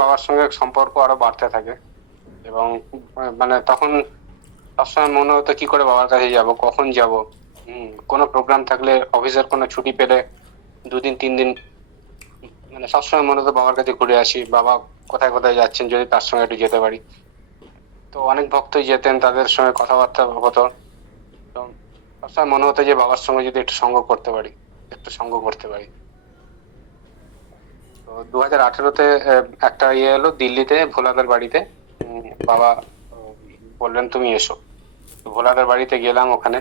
বাবার সঙ্গে সম্পর্ক আরও বাড়তে থাকে। এবং মানে তখন সবসময় মনে হতো, কি করে বাবার কাছে যাব? কখন যাব? কোনো প্রোগ্রাম থাকলে অফিসের কোনো ছুটি পেলে দুদিন, তিন দিন মানে সবসময় মনে হতো বাবার কাছে ঘুরে আসি। বাবা, কোথায় কোথায় যাচ্ছেন? যদি তার সঙ্গে একটু যেতে পারি। তো অনেক ভক্তই যেতেন, তাদের সঙ্গে কথাবার্তা হতো। সবসময় মনে হতো যে, বাবার সঙ্গে যদি একটু সঙ্গ করতে পারি, একটু সঙ্গ করতে পারি। তো দু হাজার আঠেরোতে একটা ইয়ে এলো দিল্লিতে ভোলাদার বাড়িতে। বাবা বললেন তুমি এসো। ভোলাদার বাড়িতে গেলাম ওখানে।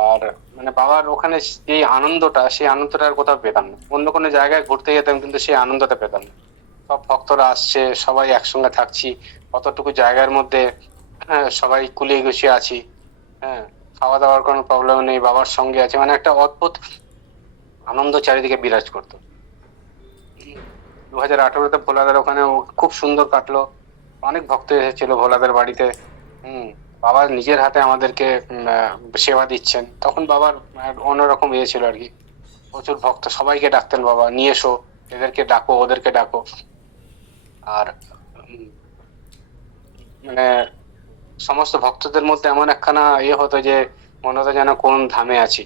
আর মানে বাবার ওখানে এই আনন্দটা সেই আনন্দটা আর কোথাও পেতাম না। অন্য কোনো জায়গায় ঘুরতে যেতাম কিন্তু সেই আনন্দটা পেতাম না। সব ভক্তরা আসছে সবাই একসঙ্গে থাকছি। অতটুকু জায়গার মধ্যে হ্যাঁ, সবাই কুলিয়ে গুছিয়ে আছি। হ্যাঁ খাওয়া দাওয়ার কোনো প্রবলেম নেই বাবার সঙ্গে আছে। মানে একটা অদ্ভুত আনন্দ চারিদিকে বিরাজ করতো। দু হাজার আঠারোতে ভোলাদার ওখানে খুব সুন্দর কাটলো। অনেক ভক্ত এসেছিল ভোলাদার বাড়িতে। হুম, বাবা নিজের হাতে আমাদেরকে সেবা দিচ্ছেন। তখন বাবার অন্যরকম ইয়ে ছিল আর কি। প্রচুর ভক্ত, সবাইকে ডাকতেন বাবা, নিয়ে এসো, এদেরকে ডাকো, ওদেরকে ডাকো। আর মানে সমস্ত ভক্তদের মধ্যে এমন একখানা ইয়ে হতো যে মনে হতো যেন কোন ধামে আছি।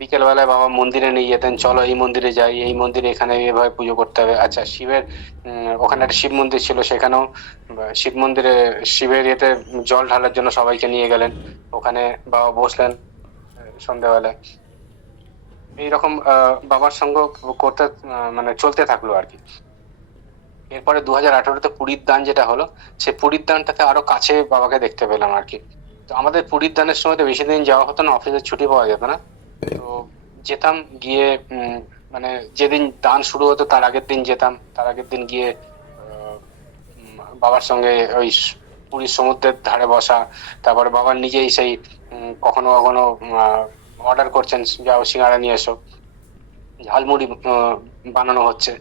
বিকেলবেলায় বাবা মন্দিরে নিয়ে যেতেন, চলো এই মন্দিরে যাই, এই মন্দিরে এখানে এভাবে পুজো করতে হবে। আচ্ছা শিবের ওখানে একটা শিব মন্দির ছিল, সেখানেও শিব মন্দিরে, শিবের ইয়েতে জল ঢালার জন্য সবাইকে নিয়ে গেলেন। ওখানে বাবা বসলেন সন্ধ্যাবেলায়। এইরকম বাবার সঙ্গ করতে মানে চলতে থাকল আর কি। এরপরে দু হাজার আঠারোতে পুরীর দান যেটা হলো, সে পুরীর দানটাতে আরও কাছে বাবাকে দেখতে পেলাম আর কি। তো আমাদের পুরীর দানের সময় তো বেশি দিন যাওয়া হতো না অফিসের ছুটি পাওয়া যেত না। তো যেতাম গিয়ে মানে যেদিন দান শুরু হতো তার আগের দিন যেতাম। তার আগের দিন গিয়ে বাবার সঙ্গে ওই পুরীর সমুদ্রের ধারে বসা, তারপরে বাবার নিজেই সেই কখনো কখনো অর্ডার করছেন, যাও সিঙ্গারা নিয়ে এসো। ঝালমুড়ি বানানো হচ্ছে।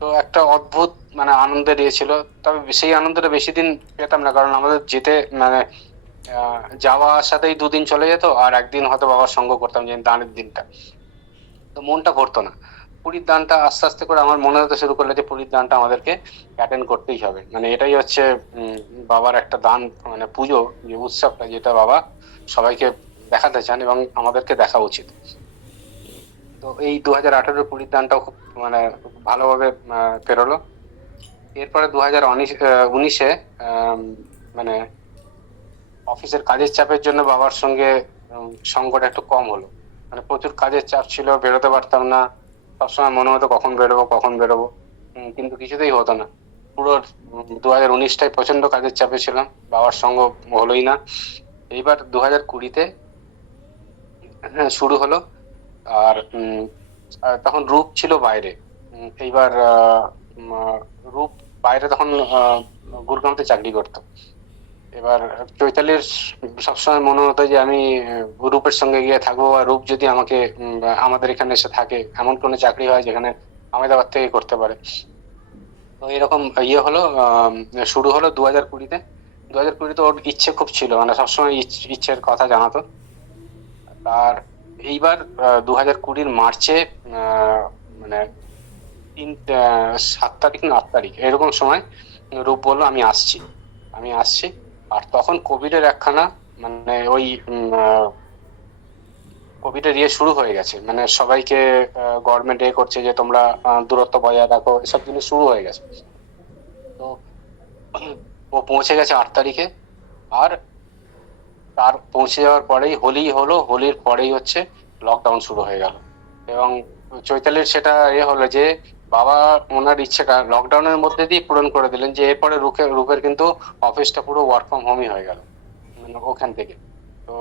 তো একটা অদ্ভুত মানে আনন্দের ইয়ে ছিল তবে সেই আনন্দটা বেশি দিন পেতাম না, কারণ আমাদের যেতে মানে যাওয়া আসাতেই দুদিন চলে যেত, আর একদিন হয়তো বাবার সঙ্গ করতাম যে দানের দিনটা। তো মনটা ভরতো না। পুরীর দানটা আস্তে আস্তে করে আমার মনে হতে শুরু করল যে পুরীর দানটা আমাদেরকে অ্যাটেন্ড করতেই হবে। মানে এটাই হচ্ছে বাবার একটা দান মানে পুজো, যে উৎসবটা যেটা বাবা সবাইকে দেখাতে চান এবং আমাদেরকে দেখা উচিত। তো এই দু হাজার আঠারোর পুরীর দানটাও খুব মানে ভালোভাবে পেরোলো। এরপরে দু হাজার উনিশে মানে অফিসের কাজের চাপের জন্য বাবার সঙ্গে সঙ্গটা একটু কম হলো। মানে প্রচুর কাজের চাপ ছিল বেরোতে পারতাম না। সবসময় মনে হতো কখন বেরোবো কখন বেরোবো। কিন্তু কিছুতেই হতো না। পুরো দু হাজার উনিশটায় প্রচণ্ড কাজের চাপে ছিলাম বাবার সঙ্গ হলোই না। এইবার দু হাজার কুড়িতে হ্যাঁ, শুরু হলো। আর তখন রূপ ছিল বাইরে। এইবার রূপ বাইরে তখন আহ, গুরগাঁওতে চাকরি করতো। এবার চৈতালির সবসময় মনে হতো যে আমি রূপের সঙ্গে গিয়ে থাকব বা রূপ যদি আমাকে আমাদের এখানে এসে থাকে, এমন কোনো চাকরি হয় যেখানে আমেদাবাদ থেকে করতে পারে। তো এরকম ইয়ে হলো শুরু হলো দু হাজার কুড়িতে। দু হাজার কুড়িতে ওর ইচ্ছে খুব ছিল মানে সবসময় ইচ- ইচ্ছের কথা জানাতো। আর এইবার দু হাজার কুড়ির মার্চে মানে তিন সাত তারিখ না, আট তারিখ, এরকম সময় রূপ বলল, আমি আসছি। আমি আসছি। আর তখন কোভিডের একখানা মানে ওই কোভিডের ইয়ে শুরু হয়ে গেছে। মানে সবাইকে গভর্নমেন্ট এ করছে যে তোমরা দূরত্ব বজায় রাখো, এসব জিনিস শুরু হয়ে গেছে। তো ও পৌঁছে গেছে আট তারিখে। আর তার পৌঁছে যাওয়ার পরেই হোলি হলো, হোলির পরেই হচ্ছে লকডাউন শুরু হয়ে গেল। এবং চৈতালির সেটা এ হলো যে বাবা ওনার ইচ্ছেটা লকডাউনের মধ্যে দিয়ে পূরণ করে দিলেন যে এরপরে রুখে রূপের কিন্তু অফিসটা পুরো ওয়ার্ক ফ্রম হোমই হয়ে গেল মানে ওখান থেকে। তো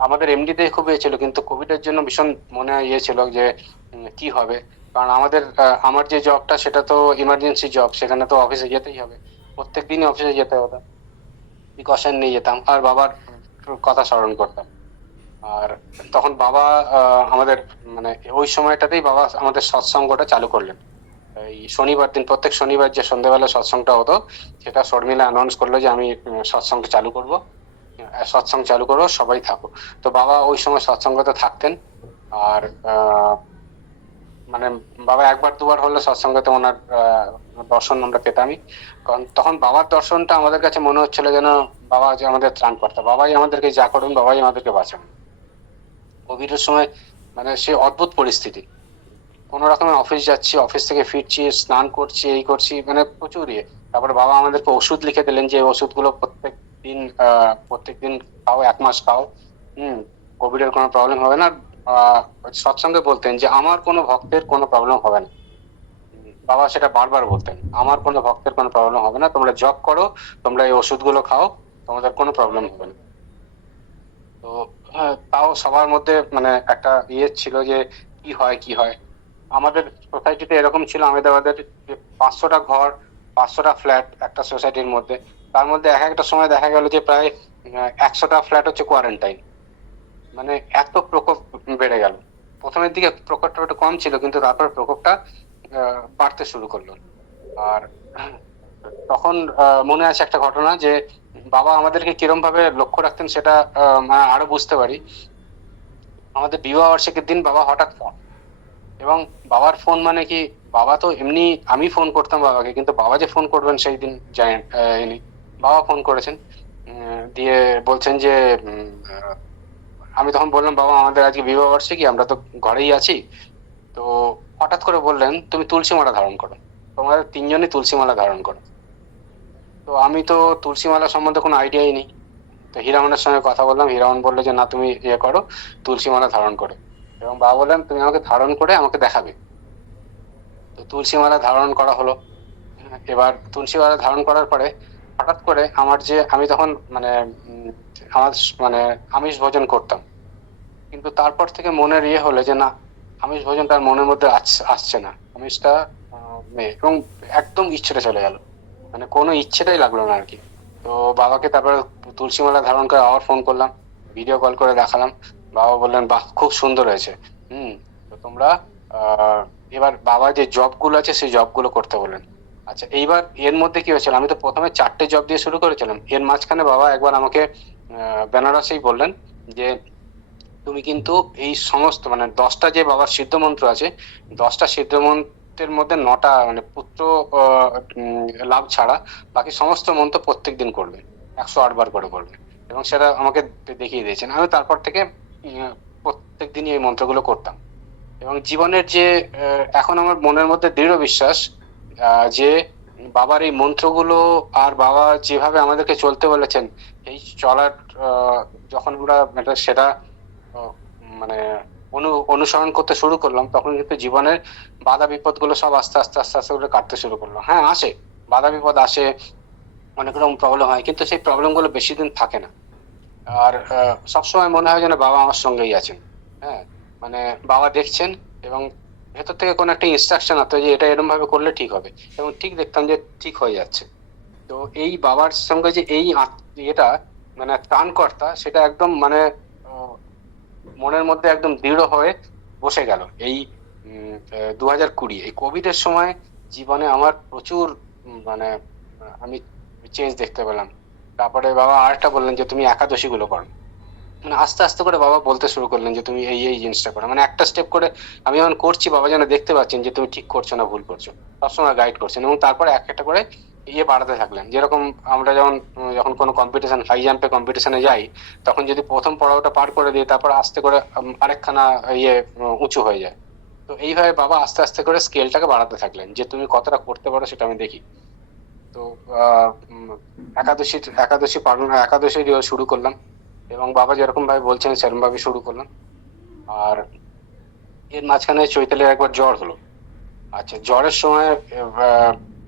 আমাদের এমডিতে খুব ইয়ে ছিল, কিন্তু কোভিডের জন্য ভীষণ মনে ইয়ে ছিল যে কি হবে? কারণ আমাদের আমার যে জবটা সেটা তো ইমার্জেন্সি জব সেখানে তো অফিসে যেতেই হবে। প্রত্যেক দিনই অফিসে যেতে হতো। প্রিকশন নিয়ে যেতাম, আর বাবার কথা স্মরণ করতাম। আর তখন বাবা আমাদের মানে ওই সময়টাতেই বাবা আমাদের সৎসঙ্গটা চালু করলেন। এই শনিবার দিন, প্রত্যেক শনিবার যে সন্ধ্যেবেলা সৎসঙ্গটা হতো, সেটা শর্মিলা অ্যানাউন্স করল যে আমি সৎসঙ্গটা চালু করব। সৎসঙ্গ চালু করব, সবাই থাকো। তো বাবা ওই সময় সৎসঙ্গতে থাকতেন। আর মানে বাবা একবার দুবার হলে সৎসঙ্গতে ওনার দর্শন আমরা পেতামই। কারণ তখন বাবার দর্শনটা আমাদের কাছে মনে হচ্ছিল যেন বাবা যে আমাদের ত্রাণ করতে, বাবাই আমাদেরকে যা করুন, বাবাই আমাদেরকে বাঁচান। কোভিডের সময় মানে সে অদ্ভুত পরিস্থিতি। কোনো রকমের অফিস যাচ্ছি অফিস থেকে ফিরছি, স্নান করছি, এই করছি মানে প্রচুর ইয়ে। তারপরে বাবা আমাদেরকে ওষুধ লিখে দিলেন যে ওষুধগুলো প্রত্যেক দিন প্রত্যেক দিন খাও, এক মাস খাও। হুম কোভিড এর কোনো প্রবলেম হবে না। সৎসঙ্গে বলতেন যে, আমার কোনো ভক্তের কোনো প্রবলেম হবে না। বাবা সেটা বারবার বলতেন, আমার কোনো ভক্তের কোনো প্রবলেম হবে না। তোমরা জব করো, তোমরা এই ওষুধগুলো খাও, তোমাদের কোনো প্রবলেম হবে না। তো তাও সবার মধ্যে মানে একটা ইয়ে ছিল যে কি হয় কি হয়। আমাদের সোসাইটিতে এরকম ছিল আমেদাবাদের যে পাঁচশোটা ঘর, পাঁচশোটা ফ্ল্যাট একটা সোসাইটির মধ্যে। তার মধ্যে এক একটা সময় দেখা গেল যে প্রায় একশোটা ফ্ল্যাট হচ্ছে কোয়ারেন্টাইন মানে এত প্রকোপ বেড়ে গেল। প্রথমের দিকে প্রকোপটা একটু কম ছিল, কিন্তু তারপর প্রকোপটা বাড়তে শুরু করল। আর তখন মনে আছে একটা ঘটনা যে বাবা আমাদেরকে কিরম ভাবে লক্ষ্য রাখতেন সেটা আরও বুঝতে পারি। আমাদের বিবাহ বার্ষিকীর দিন বাবা হঠাৎ ফোন। এবং বাবার ফোন মানে কি, বাবা তো এমনি আমি ফোন করতাম বাবাকে, কিন্তু বাবা যে ফোন করবেন সেই দিন জানেন বাবা ফোন করেছেন দিয়ে বলছেন যে আমি তখন বললাম, বাবা, আমাদের আজকে বিবাহ বার্ষিকী, আমরা তো ঘরেই আছি। তো হঠাৎ করে বললেন, তুমি তুলসী মালা ধারণ করো। তোমাদের তিনজনই তুলসী মালা ধারণ করো তো আমি তো তুলসী মালা সম্বন্ধে কোনো আইডিয়াই নেই। তো হীরামনের সঙ্গে কথা বললাম, হীরামন বলল যে, না, তুমি ইয়ে করো, তুলসী মালা ধারণ করে। এবং বাবা বললেন, তুমি আমাকে ধারণ করে আমাকে দেখাবে। তো তুলসী মালা ধারণ করা হলো। এবার তুলসী মালা ধারণ করার পরে হঠাৎ করে আমার যে, আমি তখন মানে আমার মানে আমিষ ভোজন করতাম। কিন্তু তারপর থেকে মনের ইয়ে হলো যে, না, আমিষ ভোজনটা মনের মধ্যে আস- আসছে না। আমিষটা এবং একদম ইচ্ছেটা চলে গেল। মানে কোনো ইচ্ছেটাই লাগল না আর কি। তো বাবাকে তারপরে তুলসী মালা ধারণ করে আবার ফোন করলাম ভিডিও কল করে দেখালাম। বাবা বললেন, বাহ, খুব সুন্দর হয়েছে। হুম, তো তোমরা এবার বাবা যে জবগুলো আছে, সেই জবগুলো করতে বললেন। আচ্ছা এইবার এর মধ্যে কি হয়েছিল? আমি তো প্রথমে চারটে জব দিয়ে শুরু করেছিলাম। এর মাঝখানে বাবা একবার আমাকে বেনারসেই বললেন যে, তুমি কিন্তু এই সমস্ত মানে দশটা যে বাবার সিদ্ধ মন্ত্র আছে, দশটা সিদ্ধ মন্ত্রের মধ্যে নটা মানে পুত্র লাভ ছাড়া বাকি সমস্ত মন্ত্র প্রত্যেক দিন করবে, একশো আট বার করে করবে। এবং সেটা আমাকে দেখিয়ে দিয়েছেন। আমি তারপর থেকে প্রত্যেক দিনই এই মন্ত্রগুলো করতাম। এবং জীবনের যে এখন আমার মনের মধ্যে দৃঢ় বিশ্বাস যে বাবার এই মন্ত্রগুলো আর বাবা যেভাবে আমাদেরকে চলতে বলেছেন, এই চলার যখন আমরা সেটা মানে অনু, অনুসরণ করতে শুরু করলাম, তখন কিন্তু জীবনের বাধা বিপদগুলো সব আস্তে আস্তে আস্তে আস্তে করে কাটতে শুরু করল হ্যাঁ আসে। বাধা বিপদ আসে, অনেক রকম প্রবলেম হয়, কিন্তু সেই প্রবলেমগুলো বেশি দিন থাকে না। আর সবসময় মনে হয় যেন বাবা আমার সঙ্গেই আছেন। হ্যাঁ মানে বাবা দেখছেন এবং ভেতর থেকে কোনো একটা ইনস্ট্রাকশন আসতো যে এটা এরকম ভাবে করলে ঠিক হবে। এবং ঠিক দেখতাম যে ঠিক হয়ে যাচ্ছে। তো এই বাবার সঙ্গে যে এই ইয়েটা মানে ত্রাণকর্তা, সেটা একদম মানে মনের মধ্যে একদম দৃঢ় হয়ে বসে গেল। এই দু হাজার কুড়ি, এই কোভিড এর সময় জীবনে আমার প্রচুর মানে আমি চেঞ্জ দেখতে পেলাম। তারপরে বাবা আরেকটা বললেন যে, তুমি একাদশী গুলো করো। মানে আস্তে আস্তে করে বাবা বলতে শুরু করলেন যে, তুমি এই এই জিনিসটা করো। মানে একটা স্টেপ করে আমি যখন করছি, বাবা যেন দেখতে পাচ্ছেন যে, তুমি ঠিক করছ না, ভুল করছ। সবসময় গাইড করছেন এবং তারপরে এক একটা করে ইয়ে বাড়াতে থাকলেন। যেরকম আমরা উম, যখন কোনো কম্পিটিশন হাই জাম্পে কম্পিটিশনে যাই তখন যদি প্রথম পড়াওটা পার করে দিই তারপর আস্তে করে আরেকখানা ইয়ে উঁচু হয়ে যায়। তো এইভাবে বাবা আস্তে আস্তে করে স্কেলটাকে বাড়াতে থাকলেন যে তুমি কতটা করতে পারো সেটা আমি দেখি। তো একাদশী একাদশী পালন একাদশী শুরু করলাম এবং বাবা যেরকম ভাবে বলছেন সেরকম ভাবে শুরু করলাম। আর এর মাঝখানে চৈতালির একবার জ্বর হলো। আচ্ছা জ্বরের সময়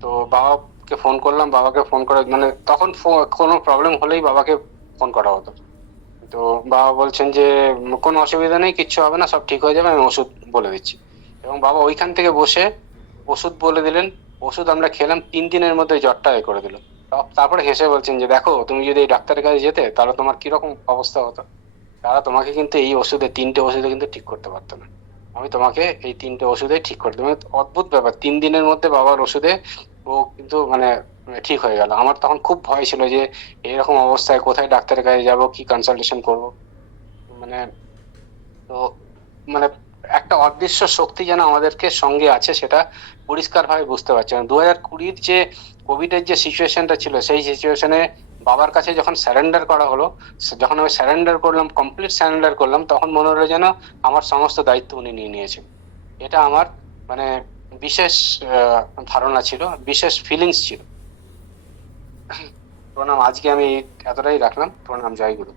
তো তো বাবাকে ফোন করলাম, বাবাকে ফোন করে মানে তখন কোনো প্রবলেম হলেই বাবাকে ফোন করা হতো। তো বাবা বলছেন যে, কোনো অসুবিধা নেই, কিচ্ছু হবে না, সব ঠিক হয়ে যাবে, আমি ওষুধ বলে দিচ্ছি। এবং বাবা ওইখান থেকে বসে ওষুধ বলে দিলেন, ওষুধ আমরা খেলাম, তিন দিনের মধ্যে জ্বরটা এ করে দিল। তারপরে হেসে বলছেন যে, দেখো, তুমি যদি এই ডাক্তারের কাছে যেতে, তাহলে তোমার কীরকম অবস্থা হতো? তারা তোমাকে কিন্তু এই ওষুধে, তিনটে ওষুধে কিন্তু ঠিক করতে পারতো না। আমি তোমাকে এই তিনটে ওষুধে ঠিক করে দেবো। মানে অদ্ভুত ব্যাপার, তিন দিনের মধ্যে বাবার ওষুধে ও কিন্তু মানে ঠিক হয়ে গেল। আমার তখন খুব ভয় ছিল যে, এরকম অবস্থায় কোথায় ডাক্তারের কাছে যাব, কি কনসালটেশন করব? মানে তো মানে একটা অদৃশ্য শক্তি যেন আমাদেরকে সঙ্গে আছে, সেটা পরিষ্কারভাবে বুঝতে পারছি দু হাজার কুড়ির যে কোভিডের যে সিচুয়েশনটা ছিল, সেই সিচুয়েশনে বাবার কাছে যখন স্যারেন্ডার করা হলো যখন আমি স্যারেন্ডার করলাম কমপ্লিট স্যারেন্ডার করলাম, তখন মনে হলো যেন আমার সমস্ত দায়িত্ব উনি নিয়ে নিয়েছেন। এটা আমার মানে বিশেষ ধারণা ছিল বিশেষ ফিলিংস ছিল। প্রণাম আজকে আমি এতটাই রাখলাম। প্রণাম জয় গুরু।